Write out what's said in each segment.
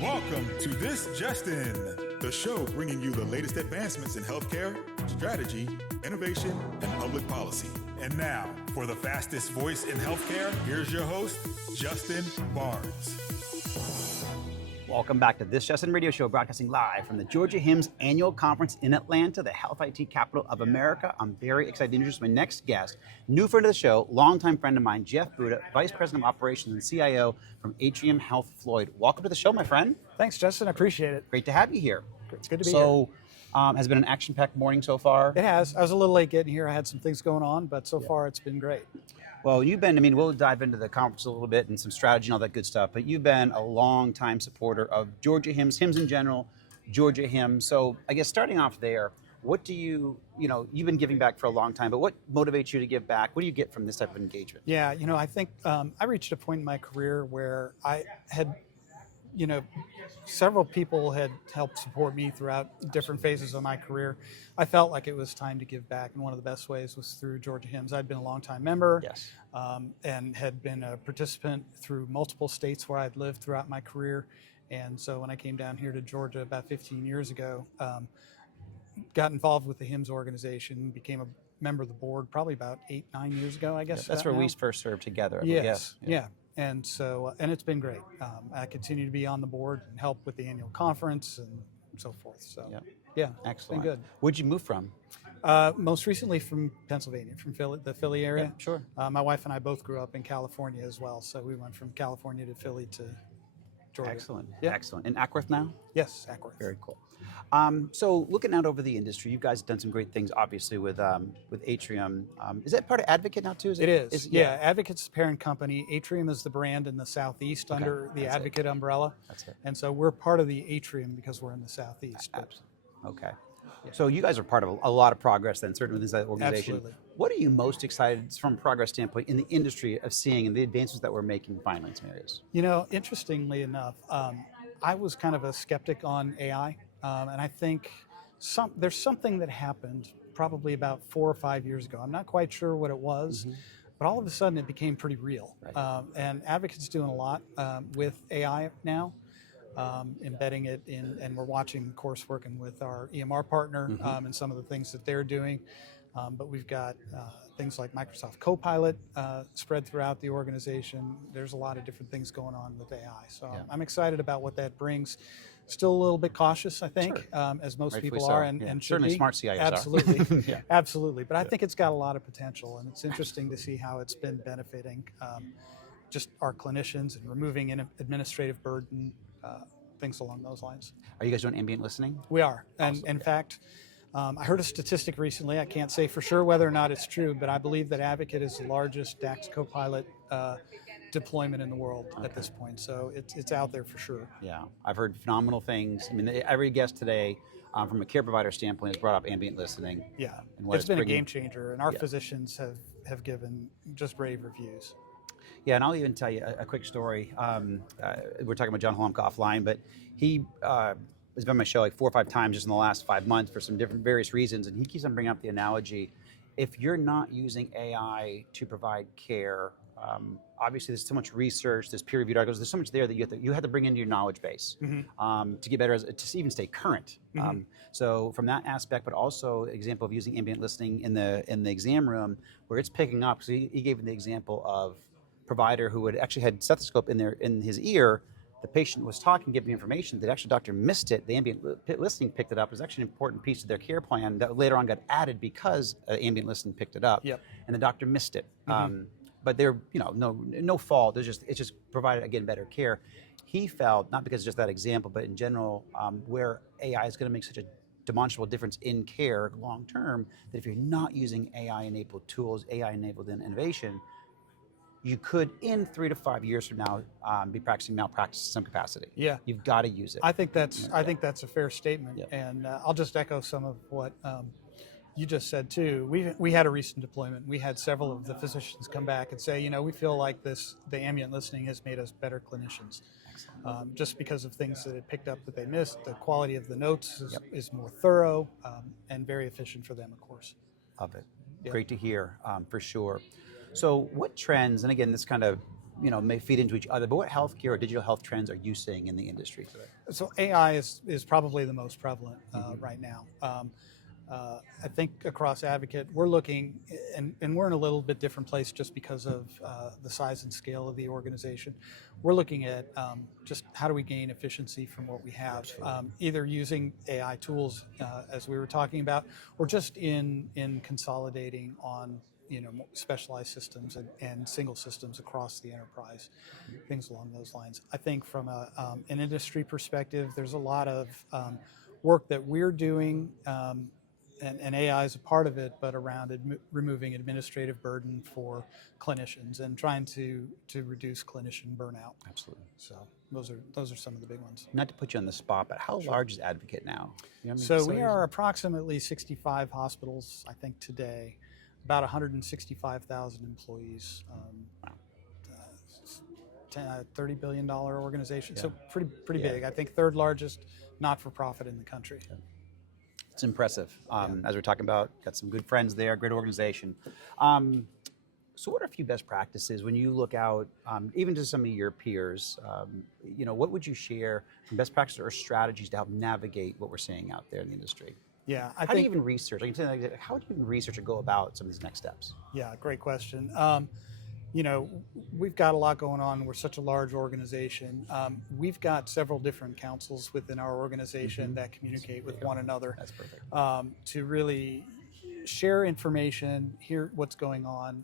Welcome to This Just In, the show bringing you the latest advancements in healthcare, strategy, innovation, and public policy. And now, for the fastest voice in healthcare, here's your host, Justin Barnes. Welcome back to This Just In Radio Show, broadcasting live from the Georgia HIMSS Annual Conference in Atlanta, the health IT capital of America. I'm very excited to introduce my next guest, new friend of the show, longtime friend of mine, Jeff Buda, Vice President of Operations and CIO from Atrium Health Floyd. Welcome to the show, my friend. Thanks, Justin. I appreciate it. Great to have you here. It's good to be here. So, has it been an action-packed morning so far? It has. I was a little late getting here. I had some things going on, but so far it's been great. Well, you've been, we'll dive into the conference a little bit and some strategy and all that good stuff, but you've been a long-time supporter of Georgia HIMSS, HIMSS in general, Georgia HIMSS. So I guess starting off there, what do you've been giving back for a long time, but what motivates you to give back? What do you get from this type of engagement? Yeah, I think I reached a point in my career where I had, several people had helped support me throughout different phases of my career. I felt like it was time to give back, and one of the best ways was through Georgia HIMSS. I'd been a longtime member, Yes. And had been a participant through multiple states where I'd lived throughout my career. And so when I came down here to Georgia about 15 years ago, got involved with the HIMSS organization, became a member of the board probably about 8-9 years ago, I guess. Yeah, that's where we first served together. Yes, yeah. And so, and it's been great. I continue to be on the board and help with the annual conference and so forth. So, yeah, Excellent. it's been good. Where'd you move from? Most recently from Pennsylvania, from the Philly area. Yeah, sure. My wife and I both grew up in California as well, so we went from California to Philly to Georgia. Excellent. Yeah. Excellent. In Ackworth now? Yes, Ackworth. Very cool. So looking out over the industry, you guys have done some great things, obviously, with Atrium. Is that part of Advocate now, too? It is. Yeah, Advocate's the parent company. Atrium is the brand in the Southeast under the Advocate umbrella. That's it. And so we're part of the Atrium because we're in the Southeast. Absolutely. Okay. So you guys are part of a lot of progress then, certainly within that organization. Absolutely. What are you most excited from a progress standpoint in the industry of seeing and the advances that we're making finally in some areas? Interestingly enough, I was kind of a skeptic on AI. And I think there's something that happened probably about 4 or 5 years ago. I'm not quite sure what it was, but all of a sudden it became pretty real. Right. And Advocate's doing a lot with AI now, embedding it in, and we're watching, of course, working with our EMR partner and some of the things that they're doing. But we've got things like Microsoft Copilot spread throughout the organization. There's a lot of different things going on with AI. So I'm excited about what that brings. Still a little bit cautious, I think, as most Rightfully people so. are, and should certainly be. smart CIOs Absolutely, absolutely. But I think it's got a lot of potential, and it's interesting to see how it's been benefiting just our clinicians and removing administrative burden, things along those lines. Are you guys doing ambient listening? We are, and Awesome. in fact, I heard a statistic recently. I can't say for sure whether or not it's true, but I believe that Advocate is the largest DAX Copilot deployment in the world at this point. So it's out there for sure. Yeah, I've heard phenomenal things. Every guest today, from a care provider standpoint, has brought up ambient listening. Yeah, and what it's been bringing. a game changer, and our physicians have given just rave reviews. Yeah, and I'll even tell you a quick story. We're talking about John Holomka offline, but he has been on my show like 4 or 5 times just in the last 5 months for some different various reasons, and he keeps on bringing up the analogy. If you're not using AI to provide care, obviously there's so much research, there's peer-reviewed articles, there's so much there that you have to bring into your knowledge base to get better, to even stay current. So from that aspect, but also example of using ambient listening in the exam room where it's picking up. So he gave the example of provider who had actually had stethoscope in his ear. The patient was talking, giving information. The actual doctor missed it. The ambient listening picked it up. It was actually an important piece of their care plan that later on got added because ambient listening picked it up. Yep. And the doctor missed it. But they're, no fault. It's just provided, again, better care. He felt, not because of just that example, but in general, where AI is going to make such a demonstrable difference in care long term, that if you're not using AI-enabled tools, AI-enabled innovation, you could, in 3 to 5 years from now, be practicing malpractice in some capacity. Yeah, you've got to use it. I think that's a fair statement, and I'll just echo some of what you just said too. We had a recent deployment. We had several of the physicians come back and say, we feel like the ambient listening has made us better clinicians, just because of things that it picked up that they missed. The quality of the notes is more thorough and very efficient for them, of course. Love it. Great to hear, for sure. So what trends, and again, this kind of may feed into each other. But what healthcare or digital health trends are you seeing in the industry today? So AI is probably the most prevalent right now. I think across Advocate, we're looking, and we're in a little bit different place just because of the size and scale of the organization. We're looking at just how do we gain efficiency from what we have, either using AI tools, as we were talking about, or just in consolidating on specialized systems and single systems across the enterprise, things along those lines. I think from an industry perspective, there's a lot of work that we're doing, and AI is a part of it, but around removing administrative burden for clinicians and trying to reduce clinician burnout. Absolutely. So those are some of the big ones. Not to put you on the spot, but how large is Advocate now? So we are approximately 65 hospitals, I think, today, about 165,000 employees. $30 billion organization, so pretty big. I think third largest not-for-profit in the country. It's impressive. As we're talking about, got some good friends there, great organization. So what are a few best practices when you look out, even to some of your peers, what would you share from best practices or strategies to help navigate what we're seeing out there in the industry? Yeah, how do you even research? I can tell you, how do you even research or go about some of these next steps? Yeah, great question. We've got a lot going on. We're such a large organization. We've got several different councils within our organization that communicate with one another. That's perfect. To really share information, hear what's going on,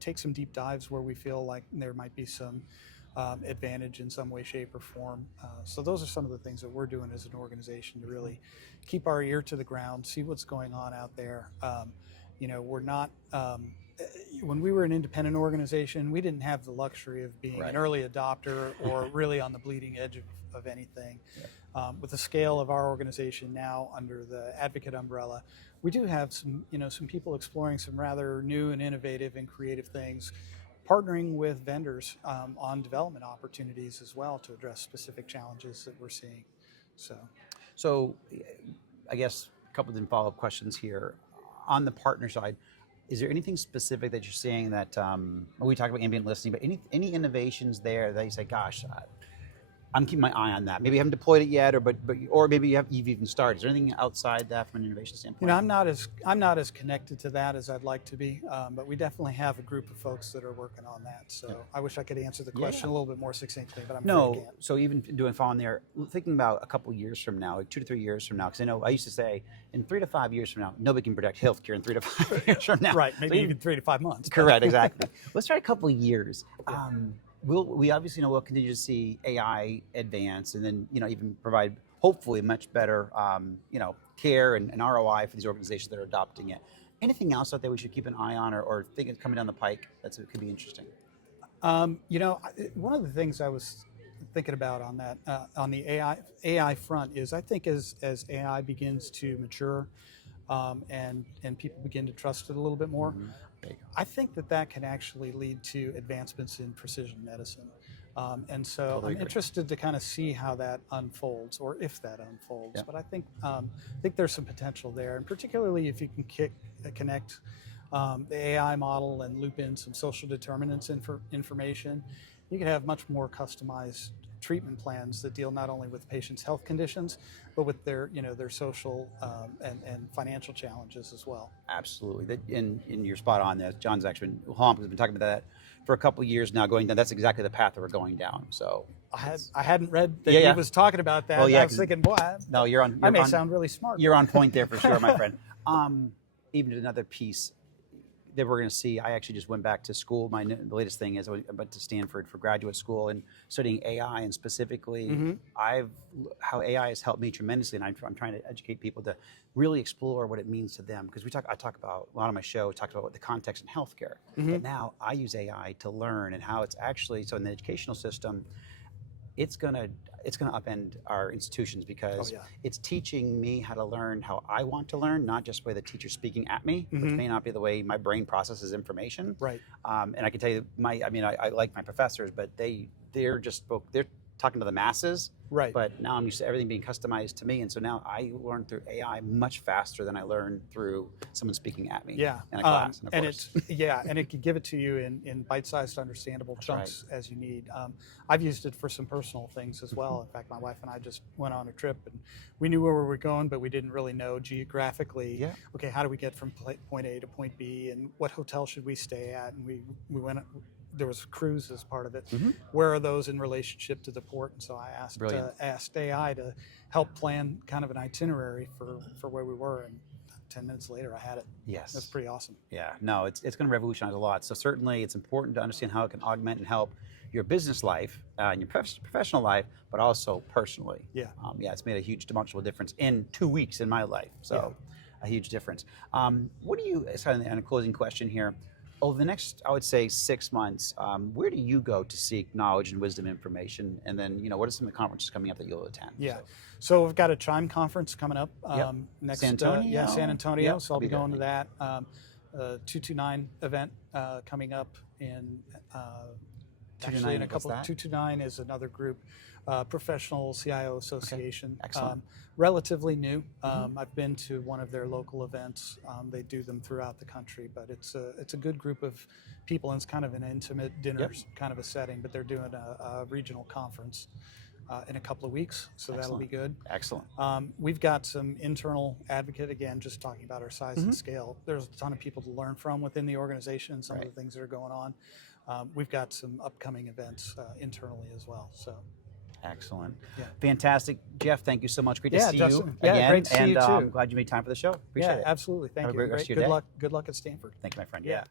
take some deep dives where we feel like there might be some advantage in some way, shape, or form. So those are some of the things that we're doing as an organization to really keep our ear to the ground, see what's going on out there. We're not... when we were an independent organization, we didn't have the luxury of being an early adopter or really on the bleeding edge of anything. With the scale of our organization now under the Advocate umbrella, we do have some people exploring some rather new and innovative and creative things, partnering with vendors on development opportunities as well to address specific challenges that we're seeing. So I guess a couple of follow-up questions here. On the partner side, is there anything specific that you're seeing that, we talked about ambient listening, but any innovations there that you say, gosh, I'm keeping my eye on that. Maybe you haven't deployed it yet, or maybe you've even started. Is there anything outside that from an innovation standpoint? I'm not as connected to that as I'd like to be, but we definitely have a group of folks that are working on that. So I wish I could answer the question a little bit more succinctly, but I'm afraid I can't. So even doing following there, thinking about a couple years from now, like 2 to 3 years from now, because I know I used to say in 3 to 5 years from now, nobody can predict healthcare in 3 to 5 years from now. Right, maybe even 3 to 5 months. Correct, exactly. Let's try a couple of years. We obviously know we'll continue to see AI advance, and then even provide hopefully much better care and ROI for these organizations that are adopting it. Anything else out there we should keep an eye on, or think it's coming down the pike that could be interesting? One of the things I was thinking about on that on the AI front is I think as AI begins to mature and people begin to trust it a little bit more. I think that can actually lead to advancements in precision medicine. And so totally I'm interested to kind of see how that unfolds, or if that unfolds. But I think there's some potential there, and particularly if you can connect the AI model and loop in some social determinants information, you can have much more customized treatment plans that deal not only with patients' health conditions, but with their social and financial challenges as well. Absolutely, and you're spot on there. John's actually has been talking about that for a couple of years now. Going down, that's exactly the path that we're going down. So I hadn't read that he was talking about that. I was thinking, boy, I may sound really smart. You're on point there for sure, my friend. Even another piece that we're going to see, I actually just went back to school. The latest thing is I went to Stanford for graduate school and studying AI, and specifically how AI has helped me tremendously, and I'm trying to educate people to really explore what it means to them, because I talk about a lot of my show talks about the context in healthcare, but now I use AI to learn, and how it's actually, so in the educational system, it's gonna upend our institutions, because it's teaching me how to learn how I want to learn, not just the way the teacher's speaking at me, which may not be the way my brain processes information. Right. And I can tell you, I like my professors, but they're talking to the masses. Right. But now I'm used to everything being customized to me, and so now I learn through AI much faster than I learn through someone speaking at me in a class. And it can give it to you in bite-sized, understandable chunks as you need. I've used it for some personal things as well. In fact, my wife and I just went on a trip, and we knew where we were going, but we didn't really know geographically. Okay, how do we get from point A to point B, and what hotel should we stay at? And we went. There was a cruise as part of it. Where are those in relationship to the port? And so I asked AI to help plan kind of an itinerary for where we were, and 10 minutes later I had it. Yes. That's pretty awesome. Yeah, no, it's going to revolutionize a lot. So certainly it's important to understand how it can augment and help your business life and your professional life, but also personally. Yeah. It's made a huge demonstrable difference in 2 weeks in my life. So a huge difference. What do you, and a closing question here, over the next, I would say, 6 months, where do you go to seek knowledge and wisdom information? And then, what are some of the conferences coming up that you'll attend? So we've got a Chime conference coming up next. San Antonio? San Antonio. So I'll be going to that. 229 event coming up in actually in a couple. 229 is another group, professional CIO association. Okay. Excellent. Relatively new. I've been to one of their local events. They do them throughout the country, but it's a good group of people, and it's kind of an intimate dinner kind of a setting. But they're doing a regional conference in a couple of weeks, so that'll be good. Excellent. We've got some internal advocate, again, just talking about our size and scale. There's a ton of people to learn from within the organization and some of the things that are going on. We've got some upcoming events internally as well. So. Excellent. Fantastic. Jeff, thank you so much. Great to see Justin. you again. Great to see you too. I'm glad you made time for the show. Appreciate it. Absolutely. Thank Have you. a great rest of your day. Good luck at Stanford. Thank you, my friend. Yeah.